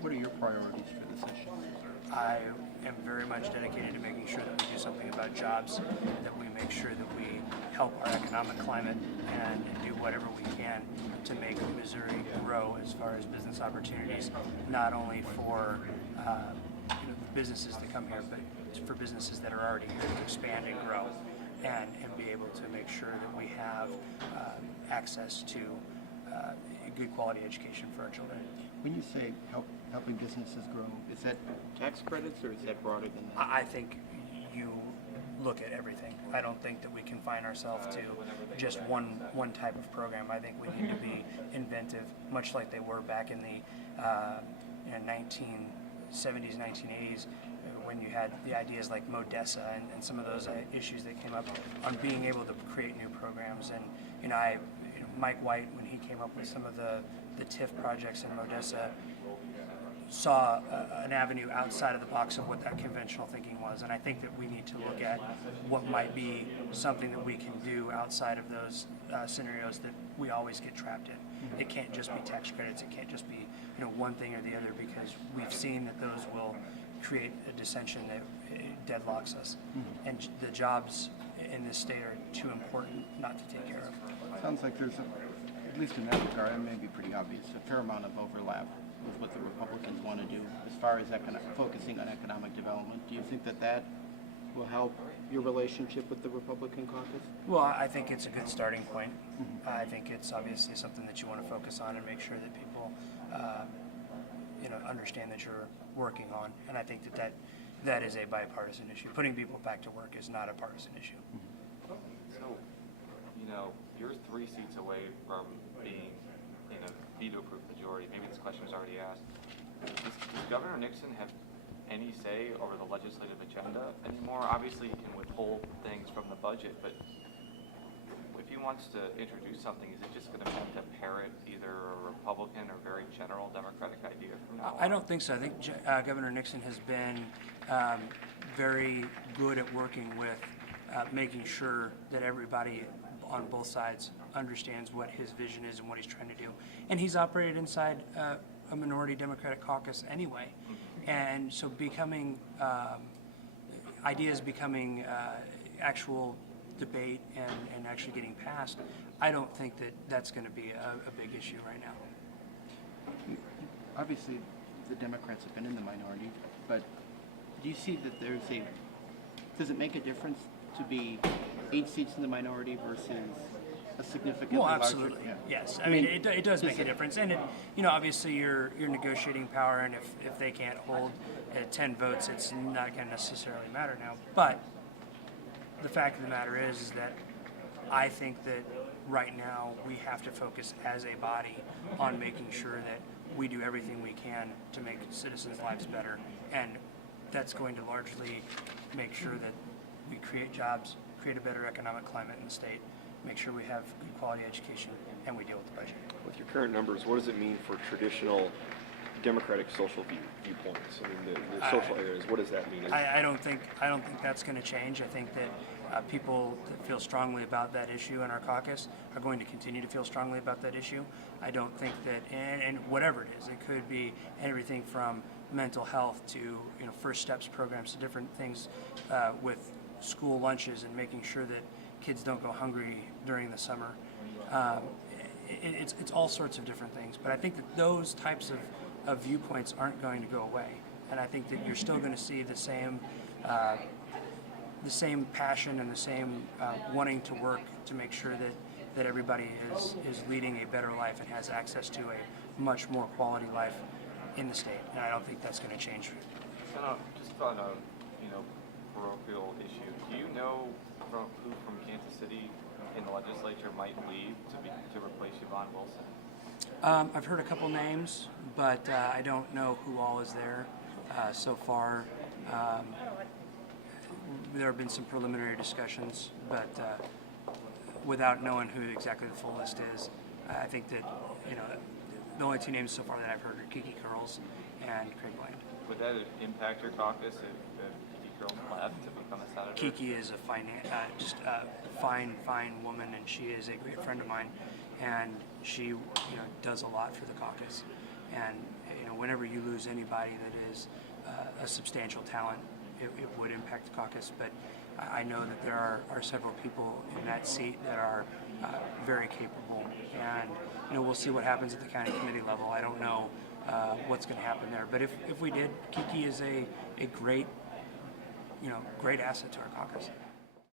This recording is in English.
What are your priorities for this issue? I am very much dedicated to making sure that we do something about jobs, that we make sure that we help our economic climate and do whatever we can to make Missouri grow as far as business opportunities, not only for businesses that come here, but for businesses that are already here to expand and grow and be able to make sure that we have access to a good quality education for our children. When you say helping businesses grow, is that tax credits or is that broader than that? I think you look at everything. I don't think that we confine ourselves to just one type of program. I think we need to be inventive, much like they were back in the 1970s, 1980s, when you had the ideas like Modessa and some of those issues that came up on being able to create new programs. And Mike White, when he came up with some of the TIF projects in Modessa, saw an avenue outside of the box of what that conventional thinking was. And I think that we need to look at what might be something that we can do outside of those scenarios that we always get trapped in. It can't just be tax credits. It can't just be one thing or the other, because we've seen that those will create a dissension that deadlocks us. And the jobs in this state are too important not to take care of. Sounds like there's, at least in that regard, it may be pretty obvious, a fair amount of overlap with what the Republicans want to do as far as focusing on economic development. Do you think that will help your relationship with the Republican caucus? Well, I think it's a good starting point. I think it's obviously something that you want to focus on and make sure that people understand that you're working on. And I think that is a bipartisan issue. Putting people back to work is not a partisan issue. So, you're 3 seats away from being in a veto-proof majority. Maybe this question was already asked. Does Governor Nixon have any say over the legislative agenda anymore? Obviously, he can withhold things from the budget, but if he wants to introduce something, is it just going to have to parrot either a Republican or very general Democratic idea from now on? I don't think so. I think Governor Nixon has been very good at working with making sure that everybody on both sides understands what his vision is and what he's trying to do. And he's operated inside a minority Democratic caucus anyway. And so ideas becoming actual debate and actually getting passed, I don't think that that's going to be a big issue right now. Obviously, the Democrats have been in the minority, but do you see that does it make a difference to be 8 seats in the minority versus a significantly well, larger? absolutely, yes. I mean, it does make a difference, and obviously your negotiating power, and if they can't hold 10 votes, it's not going to necessarily matter now. But the fact of the matter is that I think that right now we have to focus as a body on making sure that we do everything we can to make citizens' lives better, and that's going to largely make sure that we create jobs, create a better economic climate in the state, make sure we have good quality education, and we deal with the budget. With your current numbers, what does it mean for traditional Democratic social viewpoints? I mean, the social areas. What does that mean? I don't think that's going to change. I think that people that feel strongly about that issue in our caucus are going to continue to feel strongly about that issue. I don't think that, and whatever it is, it could be everything from mental health to First Steps programs to different things with school lunches and making sure that kids don't go hungry during the summer. It's all sorts of different things, but I think that those types of viewpoints aren't going to go away, and I think that you're still going to see the same passion and the same wanting to work to make sure that everybody is leading a better life and has access to a much more quality life in the state, and I don't think that's going to change. Just on a parochial issue, do you know who from Kansas City in the legislature might leave to replace Yvonne Wilson? I've heard a couple names, but I don't know who all is there so far. There have been some preliminary discussions, but without knowing who exactly the full list is, I think that the only 2 names so far that I've heard are Kiki Curls and Craig Bland. Would that impact your caucus if Kiki Curls left to become a senator? Kiki is a fine woman, and she is a great friend of mine, and she does a lot for the caucus. And whenever you lose anybody that is a substantial talent, it would impact the caucus. But I know that there are several people in that seat that are very capable, and we'll see what happens at the county committee level. I don't know what's going to happen there, but if we did, Kiki is a great great asset to our caucus.